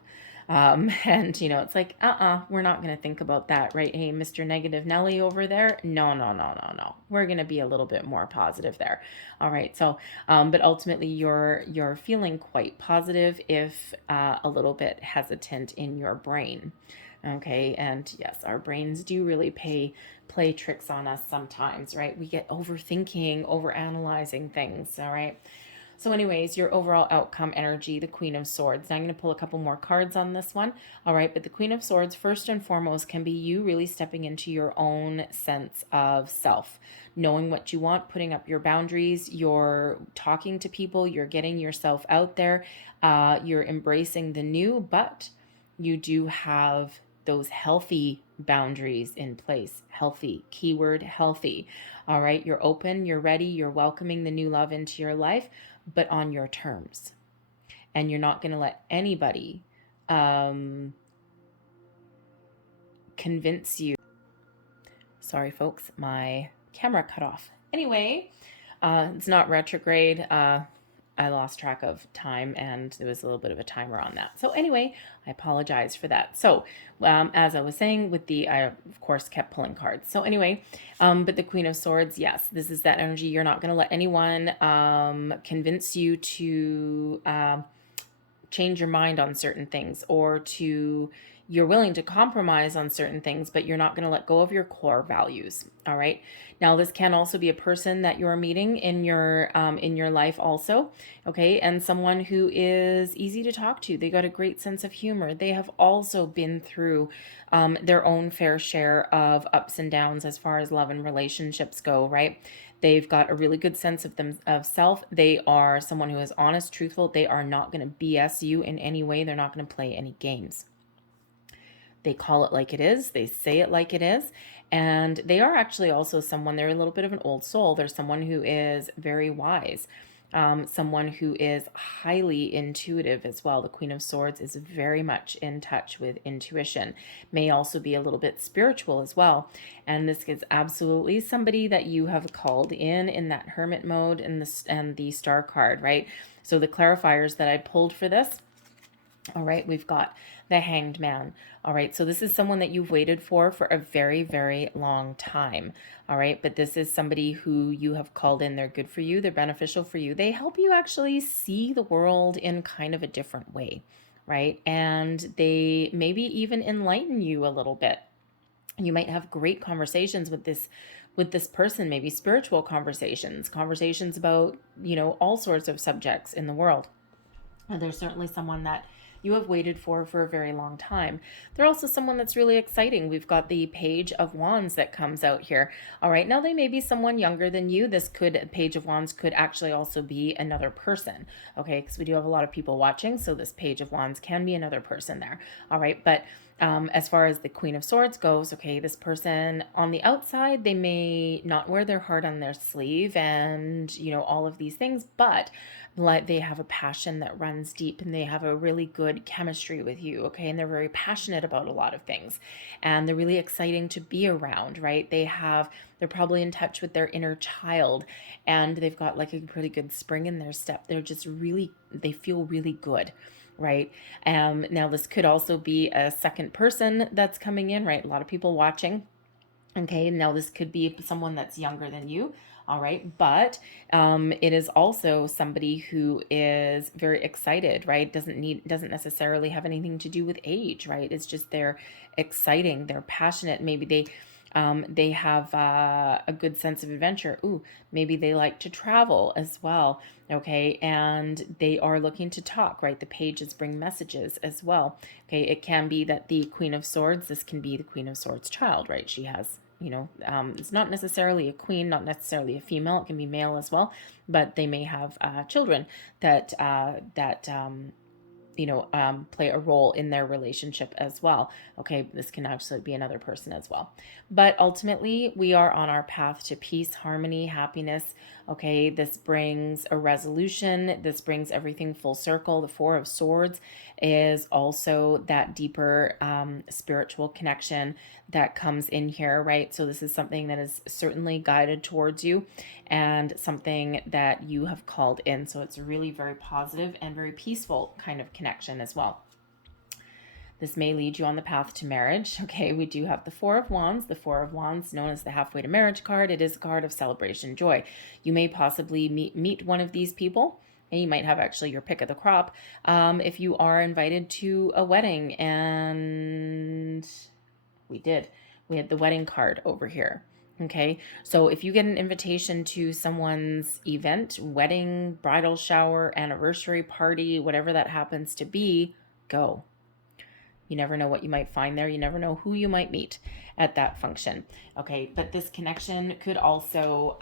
And, it's like, we're not going to think about that, right? Hey, Mr. Negative Nelly over there. No. We're going to be a little bit more positive there. All right. So, but ultimately you're feeling quite positive, if a little bit hesitant in your brain. Okay. And yes, our brains do really play tricks on us sometimes, right? We get overthinking, overanalyzing things. All right. So anyways, your overall outcome energy, the Queen of Swords. Now I'm going to pull a couple more cards on this one. All right, but the Queen of Swords, first and foremost, can be you really stepping into your own sense of self, knowing what you want, putting up your boundaries, you're talking to people, you're getting yourself out there, you're embracing the new, but you do have those healthy boundaries in place. Healthy, keyword healthy. All right, you're open, you're ready, you're welcoming the new love into your life, but on your terms. And you're not going to let anybody convince you. Sorry, folks, my camera cut off. Anyway, it's not retrograde. I lost track of time, and there was a little bit of a timer on that. So anyway, I apologize for that. So as I was saying with the, I of course kept pulling cards. So anyway, but the Queen of Swords, yes, this is that energy. You're not going to let anyone convince you to change your mind on certain things, or you're willing to compromise on certain things, but you're not going to let go of your core values. All right. Now, this can also be a person that you're meeting in your life also. Okay. And someone who is easy to talk to. They got a great sense of humor. They have also been through their own fair share of ups and downs as far as love and relationships go, right? They've got a really good sense of self. They are someone who is honest, truthful. They are not going to BS you in any way. They're not going to play any games. They call it like it is. They say it like it is. And they are actually also someone, they're a little bit of an old soul. They're someone who is very wise. Someone who is highly intuitive as well. The Queen of Swords is very much in touch with intuition, may also be a little bit spiritual as well. And this is absolutely somebody that you have called in that Hermit mode and the Star card, right? So the clarifiers that I pulled for this, all right, we've got the Hanged Man. All right, so this is someone that you've waited for a very, very long time. All right, but this is somebody who you have called in. They're good for you. They're beneficial for you. They help you actually see the world in kind of a different way, right? And they maybe even enlighten you a little bit. You might have great conversations with this person, maybe spiritual conversations about, all sorts of subjects in the world. And there's certainly someone that you have waited for a very long time. They're also someone that's really exciting. We've got the Page of Wands that comes out here. All right, now they may be someone younger than you. Page of Wands could actually also be another person, okay? Because we do have a lot of people watching, so this Page of Wands can be another person there. All right, but as far as the Queen of Swords goes, okay, this person on the outside, they may not wear their heart on their sleeve and, all of these things, but they have a passion that runs deep, and they have a really good chemistry with you, okay? And they're very passionate about a lot of things, and they're really exciting to be around, right? They're probably in touch with their inner child, and they've got like a pretty good spring in their step. They feel really good, right? Now this could also be a second person that's coming in, right? A lot of people watching. Okay, now this could be someone that's younger than you, all right? But it is also somebody who is very excited, right? Doesn't necessarily have anything to do with age, right? It's just they're exciting, they're passionate. Maybe they have a good sense of adventure. Ooh, maybe they like to travel as well, okay? And they are looking to talk, right? The pages bring messages as well, okay? It can be that the Queen of Swords, this can be the Queen of Swords child, right? She has, it's not necessarily a queen, not necessarily a female. It can be male as well, but they may have children that play a role in their relationship as well. Okay, this can actually be another person as well. But ultimately, we are on our path to peace, harmony, happiness. Okay, this brings a resolution. This brings everything full circle. The Four of Swords is also that deeper spiritual connection that comes in here, right? So this is something that is certainly guided towards you and something that you have called in. So it's really very positive and very peaceful kind of connection as well. This may lead you on the path to marriage. Okay, we do have the Four of Wands. The Four of Wands, known as the halfway to marriage card. It is a card of celebration, joy. You may possibly meet one of these people, and you might have actually your pick of the crop if you are invited to a wedding. And we had the wedding card over here. Okay, so if you get an invitation to someone's event, wedding, bridal shower, anniversary party, whatever that happens to be, go. You never know what you might find there. You never know who you might meet at that function. Okay, but this connection could also,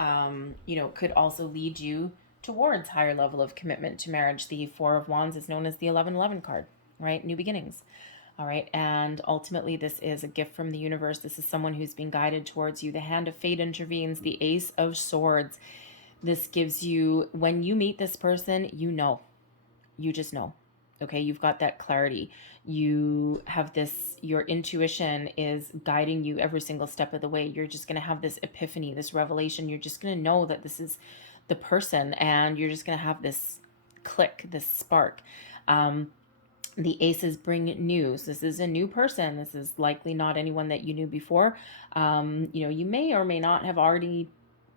could also lead you towards higher level of commitment to marriage. The Four of Wands is known as the 1111 card, right? New beginnings. All right, and ultimately this is a gift from the universe. This is someone who's been guided towards you. The hand of fate intervenes, the Ace of Swords. This gives you, when you meet this person, you just know. Okay, you've got that clarity. You have this, your intuition is guiding you every single step of the way. You're just going to have this epiphany, this revelation. You're just going to know that this is the person, and you're just going to have this click, this spark. The aces bring news. This is a new person. This is likely not anyone that you knew before. You know, you may or may not have already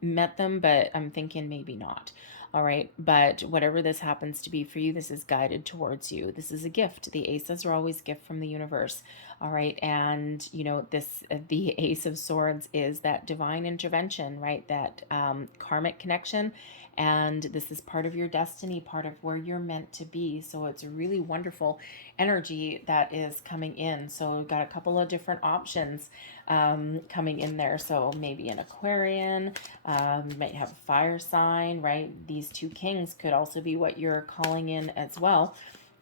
met them, but I'm thinking maybe not. All right. But whatever this happens to be for you, this is guided towards you. This is a gift. The aces are always gift from the universe. All right. And, you know, the Ace of Swords is that divine intervention, right? That karmic connection. And this is part of your destiny, part of where you're meant to be. So it's a really wonderful energy that is coming in. So we've got a couple of different options coming in there. So maybe an Aquarian, you might have a fire sign, right? These two kings could also be what you're calling in as well.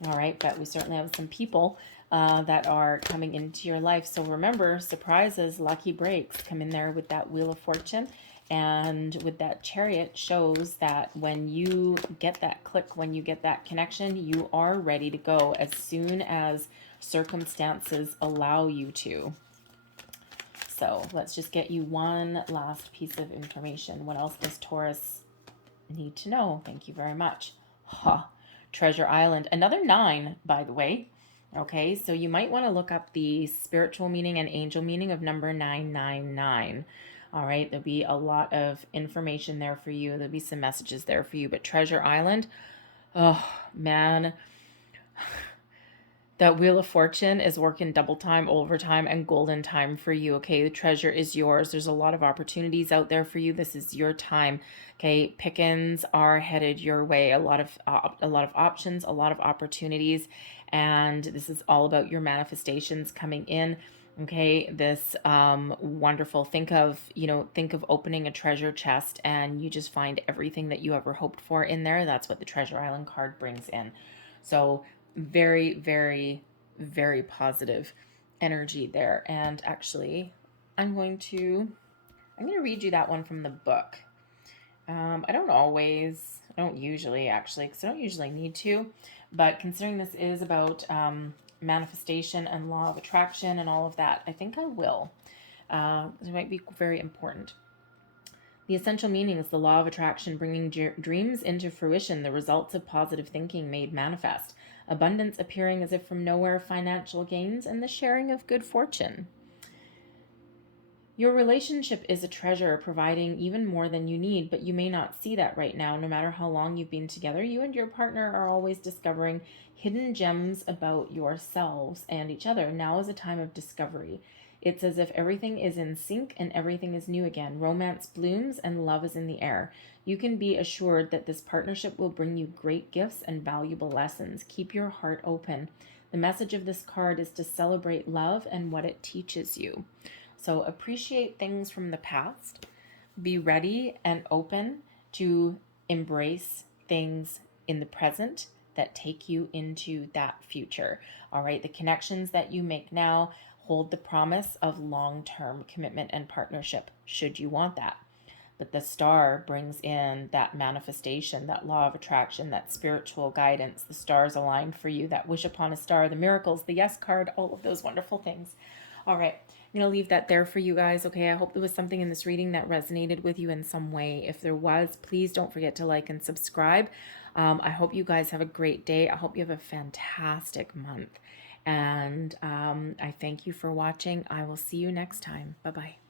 All right, but we certainly have some people that are coming into your life. So remember, surprises, lucky breaks come in there with that Wheel of Fortune. And with that Chariot shows that when you get that click, when you get that connection, you are ready to go as soon as circumstances allow you to. So let's just get you one last piece of information. What else does Taurus need to know? Thank you very much. Treasure Island. Another 9, by the way. Okay, so you might want to look up the spiritual meaning and angel meaning of number 999. All right, there'll be a lot of information there for you. There'll be some messages there for you. But Treasure Island, oh, man. That Wheel of Fortune is working double time, overtime, and golden time for you, okay? The treasure is yours. There's a lot of opportunities out there for you. This is your time, okay? Pickings are headed your way. A lot of options, a lot of opportunities, and this is all about your manifestations coming in. Okay, this wonderful, think of opening a treasure chest and you just find everything that you ever hoped for in there. That's what the Treasure Island card brings in. So very, very, very positive energy there. And actually, I'm going to read you that one from the book. I don't usually actually, because I don't usually need to, but considering this is about manifestation and law of attraction and all of that, I think I will. It might be very important. The essential meaning is the law of attraction, bringing dreams into fruition, the results of positive thinking made manifest, abundance appearing as if from nowhere, financial gains, and the sharing of good fortune. Your relationship is a treasure, providing even more than you need, but you may not see that right now. No matter how long you've been together, you and your partner are always discovering hidden gems about yourselves and each other. Now is a time of discovery. It's as if everything is in sync and everything is new again. Romance blooms and love is in the air. You can be assured that this partnership will bring you great gifts and valuable lessons. Keep your heart open. The message of this card is to celebrate love and what it teaches you. So appreciate things from the past. Be ready and open to embrace things in the present that take you into that future. All right, the connections that you make now hold the promise of long-term commitment and partnership, should you want that. But the star brings in that manifestation, that law of attraction, that spiritual guidance. The stars align for you, that wish upon a star, the miracles, the yes card, all of those wonderful things. All right, I'm going to leave that there for you guys, okay? I hope there was something in this reading that resonated with you in some way. If there was, please don't forget to like and subscribe. I hope you guys have a great day. I hope you have a fantastic month. And I thank you for watching. I will see you next time. Bye-bye.